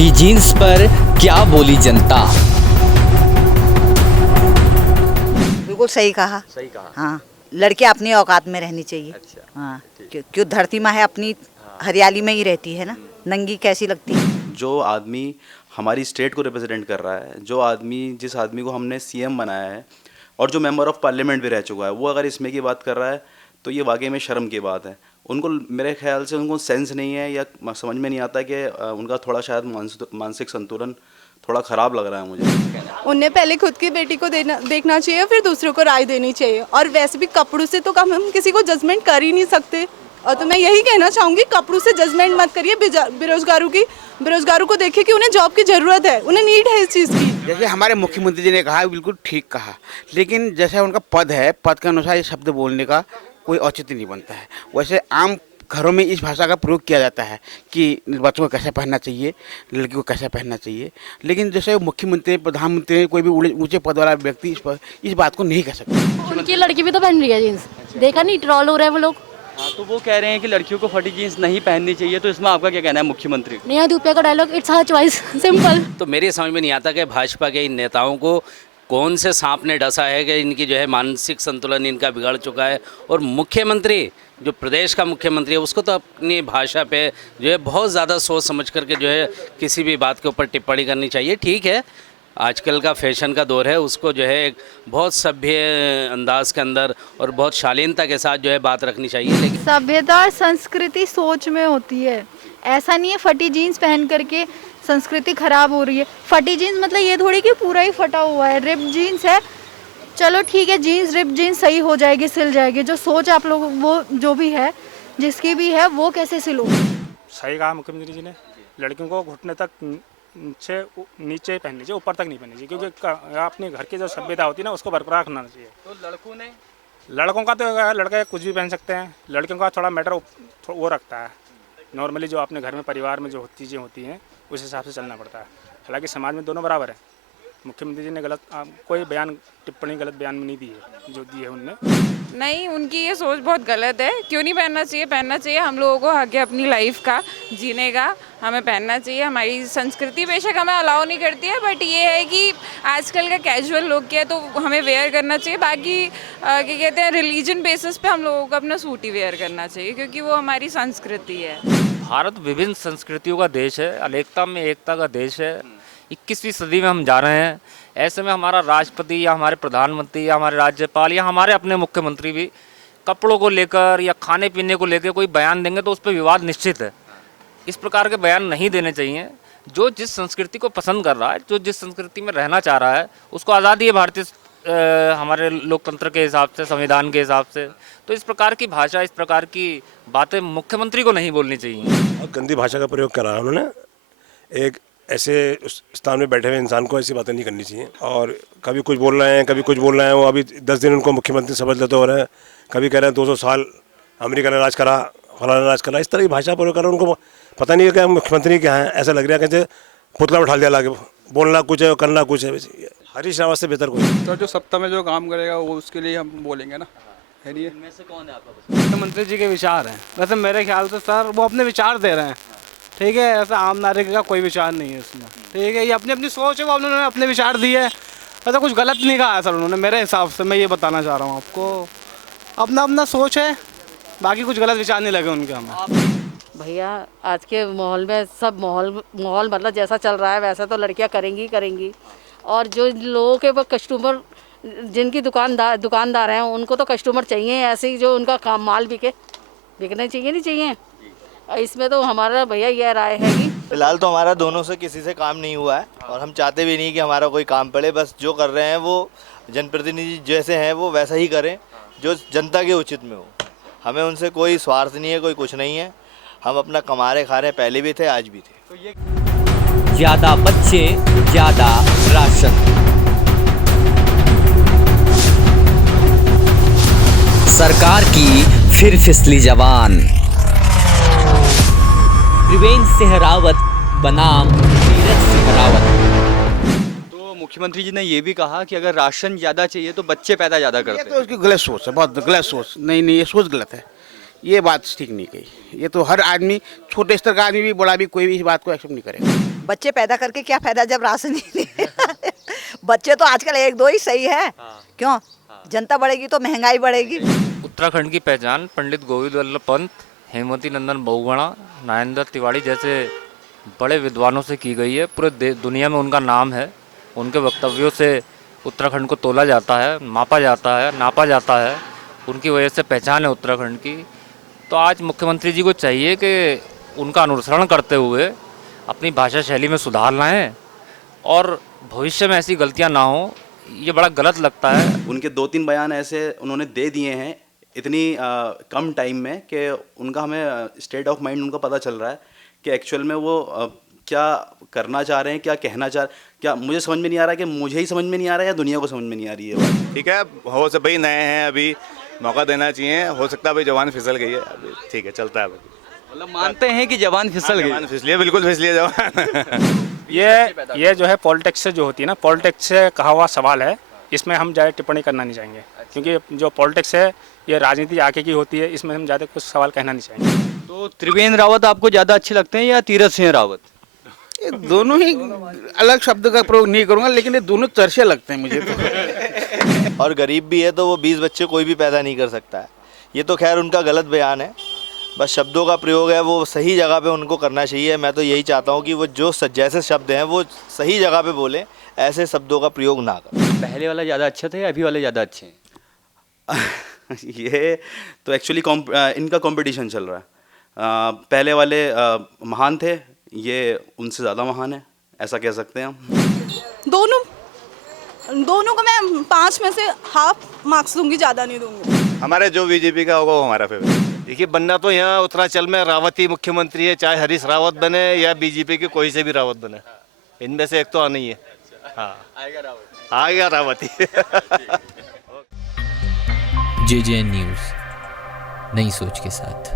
फटी जीन्स पर क्या बोली जनता। बिल्कुल सही कहा। सही कहा। हाँ, लड़के अपनी औकात में रहनी चाहिए। अच्छा। हाँ, क्यों धरती माँ है अपनी हरियाली में ही रहती है ना, नंगी कैसी लगती है। जो आदमी हमारी स्टेट को रिप्रेजेंट कर रहा है, जो आदमी जिस आदमी को हमने सीएम बनाया है और जो मेंबर ऑफ पार्लियामेंट भी रह चुका है, वो अगर इसमें की बात कर रहा है तो ये वाकई में शर्म की बात है। उनको मेरे ख्याल से उनको सेंस नहीं है या समझ में नहीं आता कि उनका थोड़ा शायद मानसिक संतुलन थोड़ा ख़राब लग रहा है मुझे। उन्हें पहले खुद की बेटी को देखना चाहिए, फिर दूसरों को राय देनी चाहिए। और वैसे भी कपड़ों से तो हम किसी को जजमेंट कर ही नहीं सकते। और तो मैं यही कहना चाहूँगी, कपड़ों से जजमेंट मत करिए। बेरोजगारों को देखिए कि उन्हें जॉब की ज़रूरत है, उन्हें नीड है इस चीज़ की। जैसे हमारे मुख्यमंत्री जी ने कहा, बिल्कुल ठीक कहा, लेकिन जैसे उनका पद है, पद के अनुसार ये शब्द बोलने का कोई औचित्य नहीं बनता है। वैसे आम घरों में इस भाषा का प्रयोग किया जाता है कि बच्चों को कैसे पहनना चाहिए, लड़की को कैसे पहनना चाहिए, लेकिन जैसे मुख्यमंत्री, प्रधानमंत्री, कोई भी ऊंचे पद वाला व्यक्ति इस बात को नहीं कह सकता। उनकी लड़की भी तो पहन रही है जीन्स, देखा नहीं, ट्रोल हो रहे हैं वो लोग। हाँ, तो वो कह रहे हैं कि लड़कियों को फटी जीन्स नहीं पहननी चाहिए, तो इसमें आपका क्या कहना है मुख्यमंत्री? नेहा धूपिया का dialogue, it's her choice, simple. तो मेरी समझ में नहीं आता कि भाजपा के इन नेताओं को कौन से सांप ने डसा है कि इनकी जो है मानसिक संतुलन इनका बिगड़ चुका है। और मुख्यमंत्री, जो प्रदेश का मुख्यमंत्री है, उसको तो अपनी भाषा पे जो है बहुत ज़्यादा सोच समझ करके जो है किसी भी बात के ऊपर टिप्पणी करनी चाहिए। ठीक है, आजकल का फैशन का दौर है, उसको जो है एक बहुत सभ्य अंदाज के अंदर और बहुत शालीनता के साथ जो है बात रखनी चाहिए। लेकिन सभ्यता और संस्कृति सोच में होती है, ऐसा नहीं है फटी जीन्स पहन करके संस्कृति खराब हो रही है। फटी जीन्स मतलब ये थोड़ी कि पूरा ही फटा हुआ है। रिप जीन्स है, चलो ठीक है, जीन्स रिप जीन्स सही हो जाएगी, सिल जाएगी। जो सोच आप लोग, वो जो भी है, जिसकी भी है, वो कैसे सिलो। सही कहा मुख्यमंत्री जी ने, लड़कियों को घुटने तक नीचे पहननी चाहिए, ऊपर तक नहीं पहननी चाहिए, क्योंकि अपने घर की जो सभ्यता होती है ना, उसको बरकरार रखना चाहिए। तो लड़कों का तो लड़के कुछ भी पहन सकते हैं, लड़कियों का थोड़ा मैटर वो रखता है। नॉर्मली जो अपने घर में परिवार में जो चीज़ें होती हैं, उस हिसाब से चलना पड़ता है। हालांकि समाज में दोनों बराबर है। मुख्यमंत्री जी ने कोई टिप्पणी गलत बयान में नहीं दी है, जो दी है उनने। नहीं, उनकी ये सोच बहुत गलत है। क्यों नहीं पहनना चाहिए? पहनना चाहिए। हम लोगों को हक है अपनी लाइफ का जीने का, हमें पहनना चाहिए। हमारी संस्कृति बेशक हमें अलाउ नहीं करती है, बट ये है कि आजकल का कैजुअल लोग किया तो हमें वेयर करना चाहिए। बाकी क्या कहते हैं, रिलीजन बेसिस पे हम लोगों को अपना सूट ही वेयर करना चाहिए, क्योंकि वो हमारी संस्कृति है। भारत विभिन्न संस्कृतियों का देश है, अनेकता में एकता का देश है। 21वीं सदी में हम जा रहे हैं। ऐसे में हमारा राष्ट्रपति या हमारे प्रधानमंत्री या हमारे राज्यपाल या हमारे अपने मुख्यमंत्री भी कपड़ों को लेकर या खाने पीने को लेकर कोई बयान देंगे तो उस पर विवाद निश्चित है। इस प्रकार के बयान नहीं देने चाहिए। जो जिस संस्कृति को पसंद कर रहा है, जो जिस संस्कृति में रहना चाह रहा है, उसको आज़ादी है भारतीय हमारे लोकतंत्र के हिसाब से, संविधान के हिसाब से। तो इस प्रकार की भाषा, इस प्रकार की बातें मुख्यमंत्री को नहीं बोलनी चाहिए। गंदी भाषा का प्रयोग करा है उन्होंने। एक ऐसे स्थान में बैठे हुए इंसान को ऐसी बातें नहीं करनी चाहिए। और कभी कुछ बोल रहे हैं, कभी कुछ बोल रहे हैं। वो अभी 10 दिन उनको मुख्यमंत्री शपथ लेते हो रहे हैं, कभी कह रहे हैं 200 साल अमेरिका ने राज करा, फलाना राज करा। इस तरह की भाषा प्रयोग कर रहे हैं। उनको पता नहीं है कि मुख्यमंत्री क्या है। ऐसा लग रहा है कि पुतला उठा दिया लाके, बोलना कुछ है, करना कुछ है। हरीश रावत से बेहतर कोई। तो जो सत्ता में जो काम करेगा वो उसके लिए हम बोलेंगे ना, है नहीं? इनमें से कौन है आपका? मुख्यमंत्री जी के विचार हैं। वैसे मेरे ख्याल से सर वो अपने विचार दे रहे हैं, ठीक है। ऐसा आम नागरिक का कोई विचार नहीं है इसमें, ठीक है। ये अपनी अपनी सोच है, वो उन्होंने अपने विचार दिए। ऐसा कुछ गलत नहीं कहा है सर उन्होंने, मेरे हिसाब से। मैं ये बताना चाह रहा हूँ आपको, अपना अपना सोच है, बाकी कुछ गलत विचार नहीं लगे उनके हमें। भैया आज के माहौल में सब माहौल मतलब जैसा चल रहा है वैसा तो लड़कियां करेंगी करेंगी। और जो लोगों के वो कस्टमर, जिनकी दुकानदार हैं, उनको तो कस्टमर चाहिए ऐसे ही, जो उनका काम माल बिकने चाहिए, नहीं चाहिए। इसमें तो हमारा भैया यह राय है कि फिलहाल तो हमारा दोनों से किसी से काम नहीं हुआ है, और हम चाहते भी नहीं कि हमारा कोई काम पड़े। बस जो कर रहे हैं वो जनप्रतिनिधि जैसे हैं वो वैसा ही करें, जो जनता के उचित में हो। हमें उनसे कोई स्वार्थ नहीं है, कोई कुछ नहीं है। हम अपना कमा रहे खा रहे, पहले भी थे, आज भी थे। तो ये ज्यादा बच्चे ज्यादा राशन। सरकार की फिर फिसली जवान। त्रिवेंद्र सिंह रावत बनाम तीरथ सिंह रावत। तो मुख्यमंत्री जी ने ये भी कहा कि अगर राशन ज़्यादा चाहिए तो बच्चे पैदा ज़्यादा करते हैं। ये तो उसकी गलत सोच है, बहुत गलत सोच। नहीं, ये सोच गलत है। ये बात ठीक नहीं कही। ये तो हर आदमी, छोटे स्तर का आदमी भी, बड़ा भी, कोई भी इस बात को एक्सेप्ट नहीं करेगा। बच्चे पैदा करके क्या फायदा जब राशन ही नहीं बच्चे तो आजकल 1-2 ही सही है। क्यों? जनता बढ़ेगी तो महंगाई बढ़ेगी। उत्तराखंड की पहचान पंडित गोविंद वल्लभ पंत, हेमवती नंदन बहुगुणा, नागेंद्र तिवारी जैसे बड़े विद्वानों से की गई है। पूरे दुनिया में उनका नाम है। उनके वक्तव्यों से उत्तराखंड को तोला जाता है, मापा जाता है, नापा जाता है। उनकी वजह से पहचान है उत्तराखंड की। तो आज मुख्यमंत्री जी को चाहिए कि उनका अनुसरण करते हुए अपनी भाषा शैली में सुधार लाएं और भविष्य में ऐसी गलतियां ना हो। ये बड़ा गलत लगता है। उनके 2-3 बयान ऐसे उन्होंने दे दिए हैं इतनी कम टाइम में कि उनका हमें स्टेट ऑफ माइंड उनका पता चल रहा है कि एक्चुअल में वो क्या करना चाह रहे हैं, क्या कहना चाह रहे हैं। क्या मुझे समझ में नहीं आ रहा है कि मुझे ही समझ में नहीं आ रहा है या दुनिया को समझ में नहीं आ रही है। ठीक है, हो सब भाई नए हैं, अभी मौका देना चाहिए। हो सकता है भाई जवान फिसल गई है, अभी ठीक है, चलता है। मतलब मानते हैं कि जवान फिसल गई? जवान फिसली है, बिल्कुल फिसली है जवान। ये जो है पॉलिटिक्स से जो होती है ना, पॉलिटिक्स से कहा हुआ सवाल है, इसमें हम ज़्यादा टिप्पणी करना नहीं चाहेंगे। क्योंकि जो पॉलिटिक्स है ये राजनीति आगे की होती है, इसमें हम ज़्यादा कुछ सवाल कहना नहीं चाहेंगे। तो त्रिवेंद्र रावत आपको ज़्यादा अच्छे लगते हैं या तीरथ सिंह रावत? ये दोनों ही, अलग शब्द का प्रयोग नहीं करूँगा, लेकिन ये दोनों चर्चे लगते हैं मुझे तो। और गरीब भी है तो वो 20 बच्चे कोई भी पैदा नहीं कर सकता है। ये तो खैर उनका गलत बयान है। बस शब्दों का प्रयोग है वो सही जगह पे उनको करना चाहिए। मैं तो यही चाहता हूँ कि वो जो जैसे शब्द हैं वो सही जगह पे बोलें, ऐसे शब्दों का प्रयोग ना करें। पहले वाला ज़्यादा अच्छा था या अभी वाले ज़्यादा अच्छे हैं? ये तो एक्चुअली इनका कंपटीशन चल रहा है। पहले वाले महान थे, ये उनसे ज़्यादा महान है, ऐसा कह सकते हैं हम। दोनों को मैं 5 में से हाफ मार्क्स दूंगी, ज़्यादा नहीं दूंगी। हमारे जो बीजेपी का होगा वो हमारा फेवरेट। देखिए, बनना तो यहाँ उत्तरांचल में रावत ही मुख्यमंत्री है, चाहे हरीश रावत बने या बीजेपी के कोई से भी रावत बने, इनमें से एक तो आना ही है। हाँ, आएगा रावत ही। JJN न्यूज़, नई सोच के साथ।